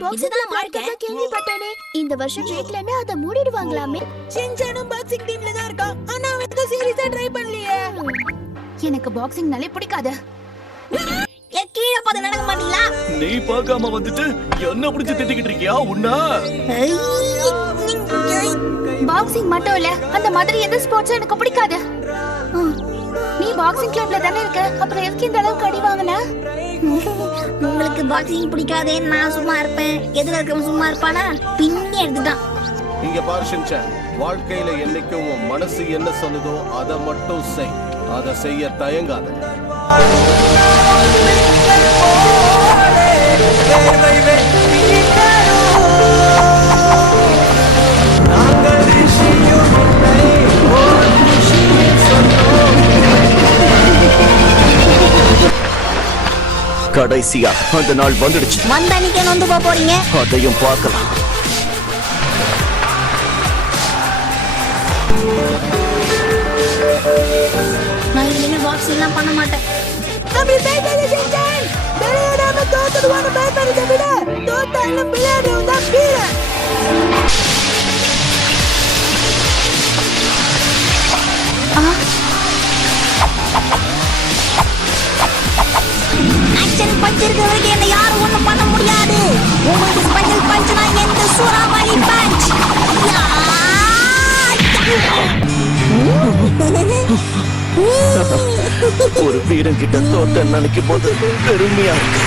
பாக்ஸிங்ல மார்க்கெட்ல கேள்விப்பட்டேனே. இந்த வருஷம் ஜெயிக்கலன்னா அத மூடிடுவாங்களாமே. சின்சானும் பாக்ஸிங் டீம்ல தான் இருக்கான். ஆனா அவன் எந்த சீரியஸா ட்ரை பண்ணலையே. எனக்கு பாக்ஸிங்னாலே பிடிக்காது. கீழே பார்த்து நடக்க மாட்டீங்களா? நீ பார்க்காம வந்துட்டு என்ன பிடிச்சு திட்டிக்கிட்டு இருக்கியா உன்னா? பாக்ஸிங் மட்டும் இல்ல, அந்த மாதிரி எந்த ஸ்போர்ட்ஸும் எனக்கு பிடிக்காது. நீ பாக்ஸிங் கிளப்ல தானே இருக்க, அப்புறம் எதுக்கு இந்த அளவுக்கு அடி வாங்கின? உங்களுக்கு பாக்ஸிங் பிடிக்காதேன்னு நான் சும்மா இருப்பேன். எதுல இருக்கவன் சும்மா இருப்பானா? பின்னி எடுத்துட்டான். இங்க பாரு ஷின்சான், வாழ்க்கையில என்னைக்கும் உன் மனசு என்ன சொல்லுதோ அதை மட்டும் செய். அதை செய்ய தயங்காத. கடைசியா அந்த நாள் வந்துடுச்சு. வந்தா நீங்க நொந்து போறீங்க. அதையும் பார்க்கலாம். நான் இனிமே பாக்ஸிங் எல்லாம் பண்ண மாட்டேன். அப்படி பேசாதே சின்சான். விளையாடாம தோத்துடுவான்னு பயப்படுறதை விட தோத்தாலும் விளையாடுறவன் தான் வீரன். ஆக்சன் பஞ்ச் இருக்கிறவருக்கு என்ன யாரும் ஒண்ணும் பண்ண முடியாது. உங்களுக்கு ஸ்பெஷல் பஞ்ச்னா எந்த சூறாவளி பஞ்ச். ஒரு வீரன் கிட்ட தோட்ட நினைக்கும் போது பெருமையா இருக்கு.